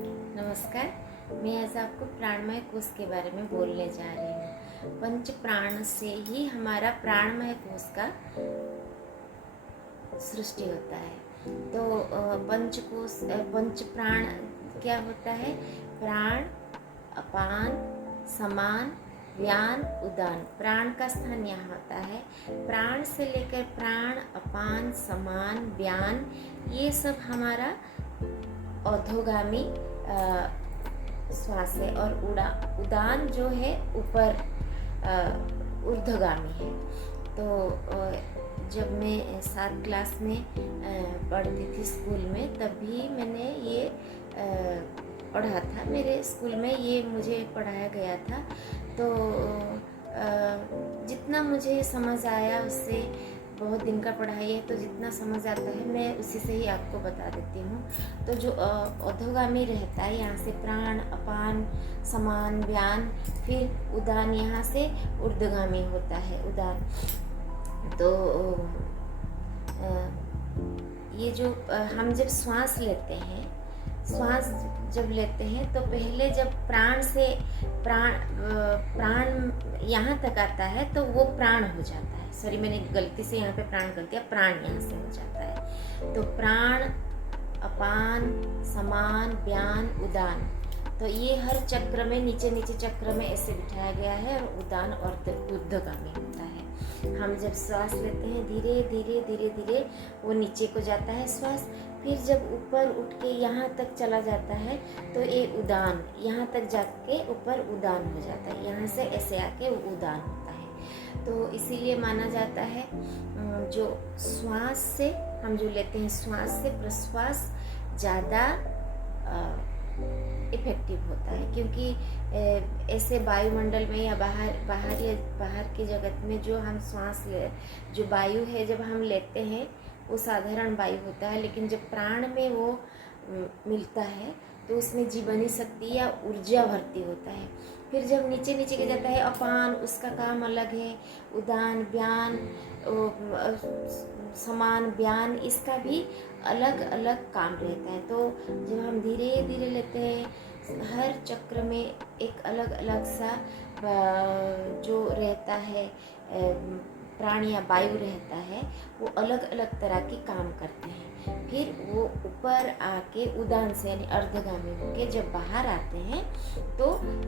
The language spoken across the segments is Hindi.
नमस्कार। मैं आज आपको प्राणमय कोश के बारे में बोलने जा रही हूँ। पंच प्राण से ही हमारा प्राणमय कोश का सृष्टि होता है। तो पंच प्राण क्या होता है? प्राण, अपान, समान, व्यान, उदान। प्राण का स्थान यहाँ होता है। प्राण से लेकर प्राण, अपान, समान, व्यान, ये सब हमारा अधोगामी श्वास है। और उदान जो है ऊपर ऊर्ध्वगामी है। तो जब मैं 7 क्लास में पढ़ती थी स्कूल में, तभी मैंने ये पढ़ा था। मेरे स्कूल में ये मुझे पढ़ाया गया था। तो जितना मुझे समझ आया, उससे बहुत दिन का पढ़ाई है तो जितना समझ आता है मैं उसी से ही आपको बता देती हूँ। तो जो अधोगामी रहता है, यहाँ से प्राण, अपान, समान, व्यान, फिर उदान, यहाँ से ऊर्ध्वगामी होता है उदान। तो ये जो हम जब श्वास लेते हैं, श्वास जब लेते हैं तो पहले जब प्राण से प्राण यहाँ तक आता है तो वो प्राण हो जाता है। सॉरी, मैंने गलती से यहाँ पे प्राण कर दिया, प्राण यहाँ से हो जाता है। तो प्राण, अपान, समान, व्यान, उदान। तो ये हर चक्र में नीचे नीचे चक्र में ऐसे बिठाया गया है। और उदान और ऊर्ध्वगामी होता है। हम जब श्वास लेते हैं, धीरे धीरे धीरे धीरे वो नीचे को जाता है श्वास। फिर जब ऊपर उठ के यहाँ तक चला जाता है तो ये उदान, यहाँ तक जाके ऊपर उदान हो जाता है। यहाँ से ऐसे आके वो उदान होता है। तो इसीलिए माना जाता है जो श्वास से हम जो लेते हैं, श्वास से प्रश्वास ज़्यादा इफेक्टिव होता है। क्योंकि ऐसे वायुमंडल में या बाहर के जगत में जो हम श्वास जो वायु है जब हम लेते हैं वो साधारण वायु होता है। लेकिन जब प्राण में वो मिलता है तो उसमें जीवनी शक्ति या ऊर्जा भर्ती होता है। फिर जब नीचे नीचे के जाता है अपान, उसका काम अलग है। उदान, व्यान, समान, व्यान, इसका भी अलग अलग काम रहता है। तो जब हम धीरे धीरे लेते हैं, हर चक्र में एक अलग अलग सा जो रहता है प्राण या वायु रहता है, वो अलग अलग तरह के काम करते हैं। फिर वो ऊपर आके उदान से यानी अर्धगामी होके जब बाहर आते हैं तो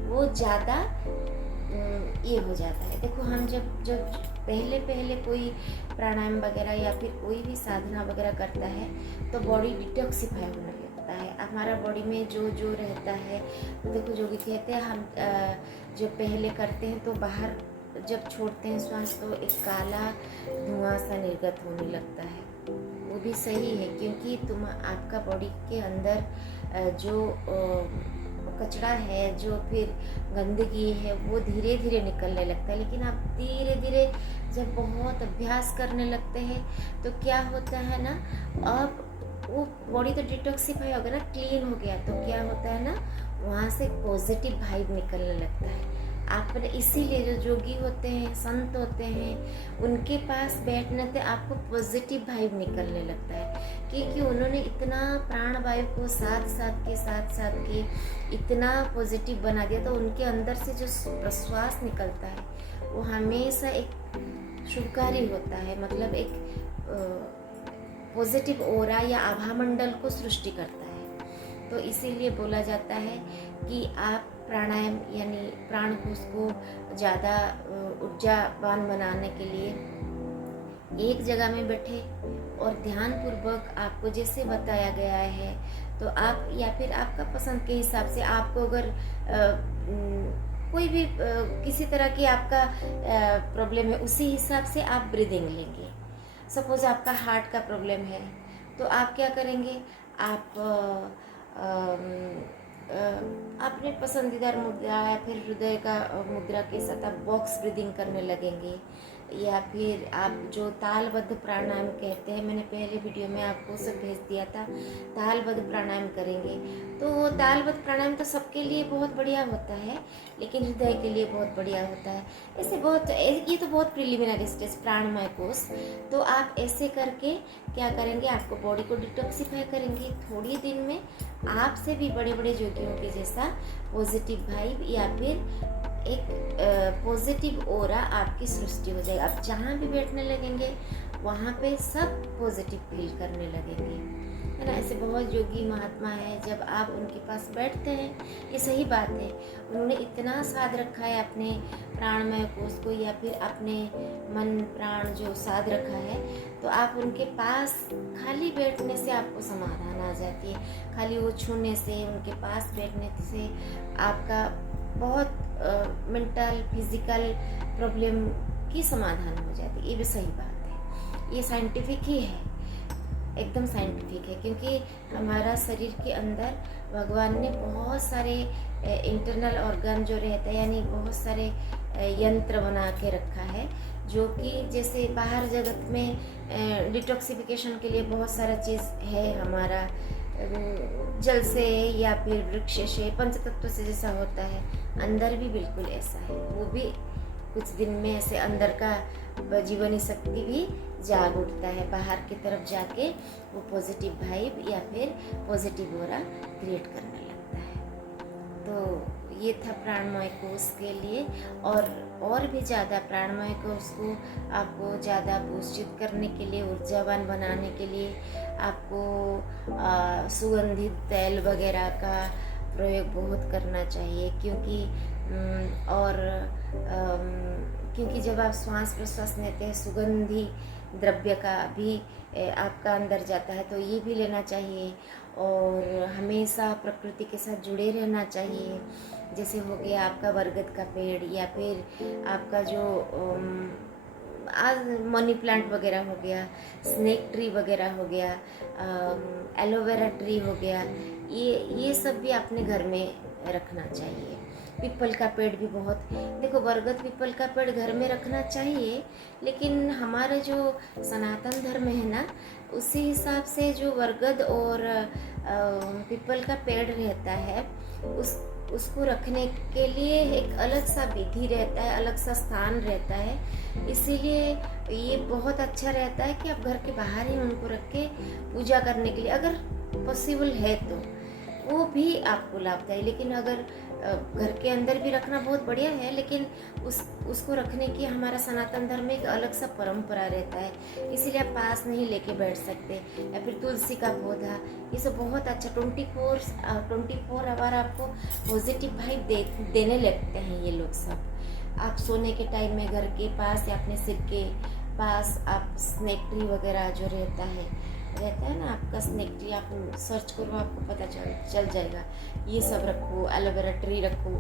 वो ज़्यादा ये हो जाता है। देखो, हम जब पहले कोई प्राणायाम वगैरह या फिर कोई भी साधना वगैरह करता है तो बॉडी डिटॉक्सिफाई होने लगता है। हमारा बॉडी में जो रहता है, देखो जो भी कहते हैं हम जब पहले करते हैं तो बाहर जब छोड़ते हैं श्वास तो एक काला धुआं सा निर्गत होने लगता है। वो भी सही है, क्योंकि आपका बॉडी के अंदर जो कचरा है, जो फिर गंदगी है, वो धीरे धीरे निकलने लगता है। लेकिन आप धीरे धीरे जब बहुत अभ्यास करने लगते हैं तो क्या होता है ना, अब वो बॉडी तो डिटॉक्सिफाई हो गया ना, क्लीन हो गया, तो क्या होता है ना, वहाँ से पॉजिटिव वाइब निकलने लगता है। आपने इसीलिए जो योगी होते हैं, संत होते हैं, उनके पास बैठने से आपको पॉजिटिव वाइब निकलने लगता है। क्योंकि उन्होंने इतना प्राण वायु को साथ साथ के इतना पॉजिटिव बना दिया। तो उनके अंदर से जो प्रश्वास निकलता है वो हमेशा एक शुभकारी होता है। मतलब एक पॉजिटिव ओरा या आभा मंडल को सृष्टि करता है। तो इसीलिए बोला जाता है कि आप प्राणायाम यानी प्राण कोश को ज़्यादा ऊर्जावान बनाने के लिए एक जगह में बैठे और ध्यान पूर्वक आपको जैसे बताया गया है तो आप, या फिर आपका पसंद के हिसाब से, आपको अगर कोई भी किसी तरह की आपका प्रॉब्लम है, उसी हिसाब से आप ब्रीदिंग लेंगे। सपोज आपका हार्ट का प्रॉब्लम है तो आप क्या करेंगे, आप अपने पसंदीदा मुद्रा या फिर हृदय का मुद्रा के साथ आप बॉक्स ब्रीदिंग करने लगेंगे। या फिर आप जो तालबद्ध प्राणायाम कहते हैं, मैंने पहले वीडियो में आपको सब भेज दिया था, तालबद्ध प्राणायाम करेंगे। तो तालबद्ध प्राणायाम तो सबके लिए बहुत बढ़िया होता है, लेकिन हृदय के लिए बहुत बढ़िया होता है। ऐसे बहुत ये तो बहुत प्रिलिमिनरी स्टेज प्राणमय कोष। तो आप ऐसे करके क्या करेंगे, आपको बॉडी को डिटॉक्सिफाई करेंगे। थोड़ी दिन में आपसे भी बड़े बड़े योगियों के जैसा पॉजिटिव वाइब या फिर एक पॉजिटिव ऑरा आपकी सृष्टि हो जाएगी। आप जहाँ भी बैठने लगेंगे वहाँ पे सब पॉजिटिव फील करने लगेंगे, है ना। ऐसे बहुत योगी महात्मा हैं, जब आप उनके पास बैठते हैं, ये सही बात है, उन्होंने इतना साध रखा है अपने प्राणमय कोष को या फिर अपने मन प्राण जो साध रखा है, तो आप उनके पास खाली बैठने से आपको समाधान आ जाती है। खाली वो छूने से, उनके पास बैठने से आपका बहुत मेंटल फिजिकल प्रॉब्लम की समाधान हो जाती है। ये भी सही बात है, ये साइंटिफिक ही है, एकदम साइंटिफिक है, क्योंकि हमारा शरीर के अंदर भगवान ने बहुत सारे इंटरनल ऑर्गन जो रहता है, यानी बहुत सारे यंत्र बना के रखा है, जो कि जैसे बाहर जगत में डिटॉक्सिफिकेशन के लिए बहुत सारा चीज़ है हमारा, जल से या फिर वृक्ष से, पंचतत्व से जैसा होता है, अंदर भी बिल्कुल ऐसा है। वो भी कुछ दिन में ऐसे अंदर का जीवनी शक्ति भी जाग उठता है, बाहर की तरफ जाके वो पॉजिटिव वाइब या फिर पॉजिटिव ऑरा क्रिएट करने लगता है। तो ये था प्राणमय कोष के लिए। और भी ज़्यादा प्राणमय कोष को आपको ज़्यादा पोषित करने के लिए, ऊर्जावान बनाने के लिए आपको सुगंधित तेल वगैरह का प्रयोग बहुत करना चाहिए, क्योंकि जब आप श्वास प्रश्वास लेते हैं, सुगंधी द्रव्य का भी आपका अंदर जाता है, तो ये भी लेना चाहिए। और हमेशा प्रकृति के साथ जुड़े रहना चाहिए। जैसे हो गया आपका बरगद का पेड़, या फिर आपका जो आज मनी प्लांट वगैरह हो गया, स्नेक ट्री वगैरह हो गया, एलोवेरा ट्री हो गया, ये सब भी अपने घर में रखना चाहिए। पीपल का पेड़ भी बहुत, देखो बरगद पीपल का पेड़ घर में रखना चाहिए, लेकिन हमारा जो सनातन धर्म है ना, उसी हिसाब से जो बरगद और पीपल का पेड़ रहता है, उसको रखने के लिए एक अलग सा विधि रहता है, अलग सा स्थान रहता है। इसीलिए ये बहुत अच्छा रहता है कि आप घर के बाहर ही उनको रख के पूजा करने के लिए, अगर पॉसिबल है तो वो भी आपको लाभदायी। लेकिन अगर घर के अंदर भी रखना बहुत बढ़िया है, लेकिन उसको रखने की हमारा सनातन धर्म में एक अलग सा परंपरा रहता है, इसीलिए आप पास नहीं लेके बैठ सकते। या फिर तुलसी का पौधा, ये सब बहुत अच्छा 24 आवर आपको पॉजिटिव वाइब देने लगते हैं ये लोग सब। आप सोने के टाइम में घर के पास या अपने सिर के पास आप स्नेक ट्री वगैरह जो रहता है ना, आपका स्नेक ट्री, आप सर्च करो आपको पता चल जाएगा। ये सब रखो, एलोवेरा ट्री रखो,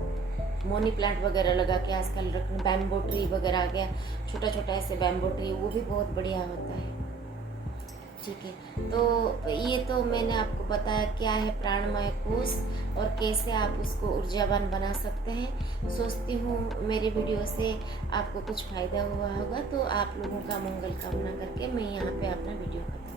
मनी प्लांट वगैरह लगा के आजकल रखना, बैम्बो ट्री वगैरह आ गया, छोटा छोटा ऐसे बैम्बो ट्री, वो भी बहुत बढ़िया होता है। ठीक है, तो ये तो मैंने आपको बताया क्या है प्राणमय कोष और कैसे आप उसको ऊर्जावान बना सकते हैं। सोचती हूँ मेरे वीडियो से आपको कुछ फ़ायदा हुआ होगा, तो आप लोगों का मंगल कामना करके मैं यहाँ पे अपना वीडियो खत्म